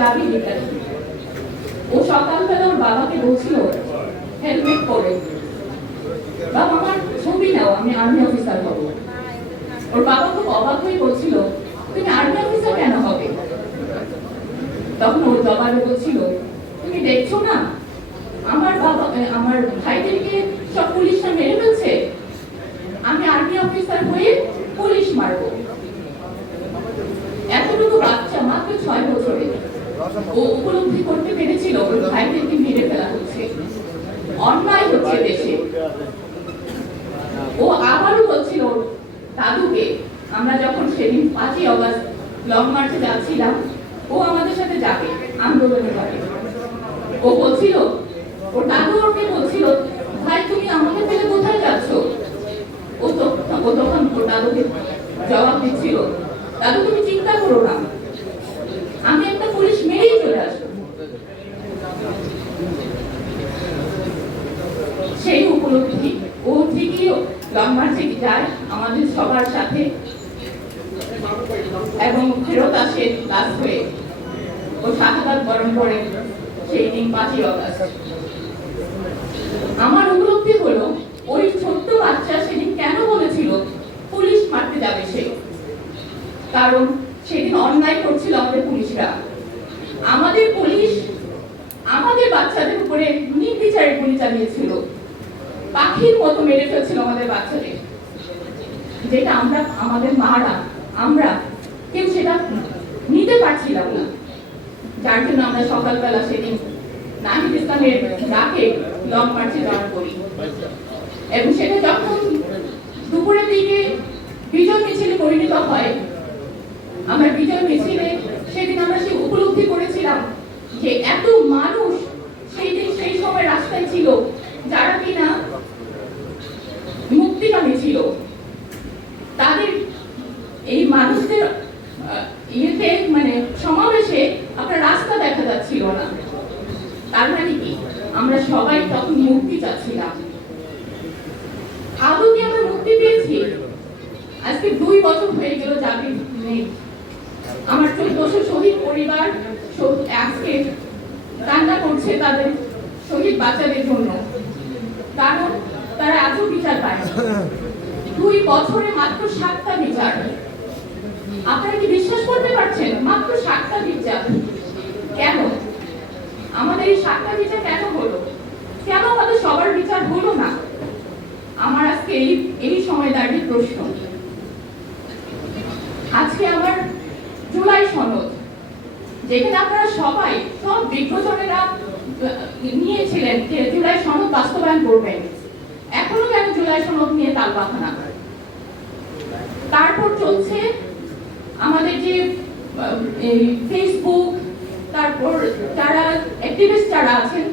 যাবি এখানে। ও সকালবেলা ওর বাবাকে বলছিল হেলমেট পরে, বাবা আমার ছবি নাও, আমি আর্মি অফিসার হবো। ওর বাবা খুব অবাক হয়ে বলছিল তুমি আর্মি অফিসার কেন হবে? তখন ওর জবাবে বলছিল তুমি দেখছো না আমার বাবা আমার ভাইদেরকে সব পুলিশরা মেরে ফেলছে, আমি আর্মি অফিসার হয়ে পুলিশ মারবো। এতটুকু বাচ্চা মাত্র 6 বছরে ও উপলব্ধি করতে পেরেছিল ওর ভাইদেরকে মেরে ফেলা হচ্ছে, অন্যায় হচ্ছে দেশে। ও আবারও বলছিল দাদুকে, আমরা যখন সেদিন 5ই অগস্ট লং মার্চে যাচ্ছিলাম, ও আমাদের সাথে যাবে, আন্দোলনে যাবে। ও বলছিল ওর দাদু ওকে বলছিল ভাই তুমি আমাকে ফেলে কোথায় যাচ্ছ? ও তখন ওর দাদুকে জবাব দিচ্ছিল দাদু তুমি চিন্তা করো না, আমি একটা পুলিশ মেরেই চলে আসবো। সেই উপলব্ধি ও ঠিকই লং মার্চে যায় আমাদের সবার সাথে এবং ফেরত আসে লাস্ট হয়ে। ও শাহাদাত বরণ করে সেই দিন 5ই অগস্ট। আমার উপলব্ধি হলো ওই ছোট্ট বাচ্চা সেদিন কেন বলেছিল পুলিশ মারতে যাবে সে, কারণ সেদিন অন্যায় করছিল আমাদের পুলিশরা। আমাদের পুলিশ আমাদের বাচ্চাদের উপরে নির্বিচারে গুলি চালিয়েছিল, পাখির মতো মেরে ফেলছিল আমাদের বাচ্চাদের, যেটা আমরা আমাদের মারা আমরা কেউ সেটা নিতে পারছিলাম না। যার জন্য আমরা সকালবেলা সেদিন নাহিদ ইসলামের ডাকে লং মার্চে জয়েন করি এবং সেটা যখন দুপুরের দিকে বিজয় মিছিলে পরিণত হয়, আমরা বিজয় মিছিলে সেদিন আমরা সে উপলব্ধি করেছিলাম যে এত মানুষ সেই দিন সেই সময় রাস্তায় ছিল যারা কিনা মুক্তিকামী ছিল। তাদের এই মানুষদের ইয়েতে মানে সমাবেশে আপনার রাস্তা দেখা যাচ্ছিল না। তার মানে কি আমরা সবাই তখন মুক্তি চাচ্ছিলাম। আদৌ কি আমরা মুক্তি পেয়েছি? আজকে 2 বছর হয়ে গেল জাতির নেই। আমার 1400 শহীদ পরিবার আজকে কান্না করছে তাদের শহীদ বাচ্চাদের জন্য, কারণ তারা আজও বিচার পায়। 2 বছরে মাত্র 7টা বিচার। আপনারা কি বিশ্বাস করতে পারছেন? মাত্র 7টা বিচার। কেন আমাদের এই 7টা বিচার কেন হলো? কেন আমাদের সবার বিচার হলো না? আমার আজকে এই সময় দাঁড়িয়ে প্রশ্ন। আজকে আমার জুলাই সনদ, যেখানে আপনারা সবাই সব বিজ্ঞজনেরা নিয়েছিলেন যে জুলাই সনদ বাস্তবায়ন করবেন, এখনো কেন জুলাই সনদ নিয়ে তালবাহানা? তারপর চলছে আমাদের যে ফেসবুক, তারপর যারা অ্যাক্টিভিস্ট যারা আছেন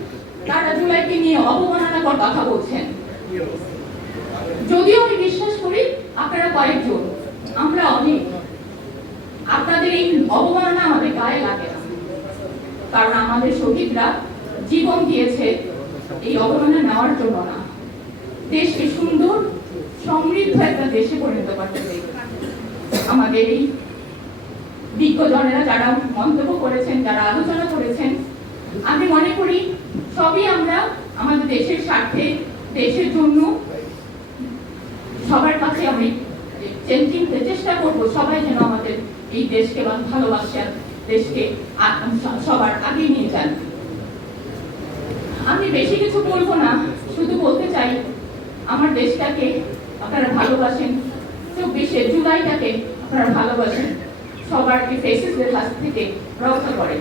তারা জুলাইকে নিয়ে অবমাননাকর কথা বলছেন। যদিও আমি বিশ্বাস করি আপনারা কয়েকজন, আমরা অনেক, আপনাদের এই অবমাননা আমাদের গায়ে লাগে না, কারণ আমাদের শহীদরা জীবন দিয়েছে এই অবমাননা নেওয়ার জন্য না, দেশকে সুন্দর সমৃদ্ধ একটা দেশে পরিণত করতে চাই। আমাদের এই বিজ্ঞজনেরা যারা মন্তব্য করেছেন, যারা আলোচনা করেছেন, আমি মনে করি সবই আমরা আমাদের দেশের স্বার্থে, দেশের জন্য সবার কাছে আমি চেষ্টা করব সবাই যেন আমাদের এই দেশকে ভালোবাসার দেশকে সবার আগে নিয়ে যান। আমি বেশি কিছু বলবো না, শুধু বলতে চাই আমার দেশটাকে আপনারা ভালোবাসেন, 24শে জুলাইটাকে আপনারা ভালোবাসেন, সবার ফেসিসদের কাছ থেকে রক্ষা করেন।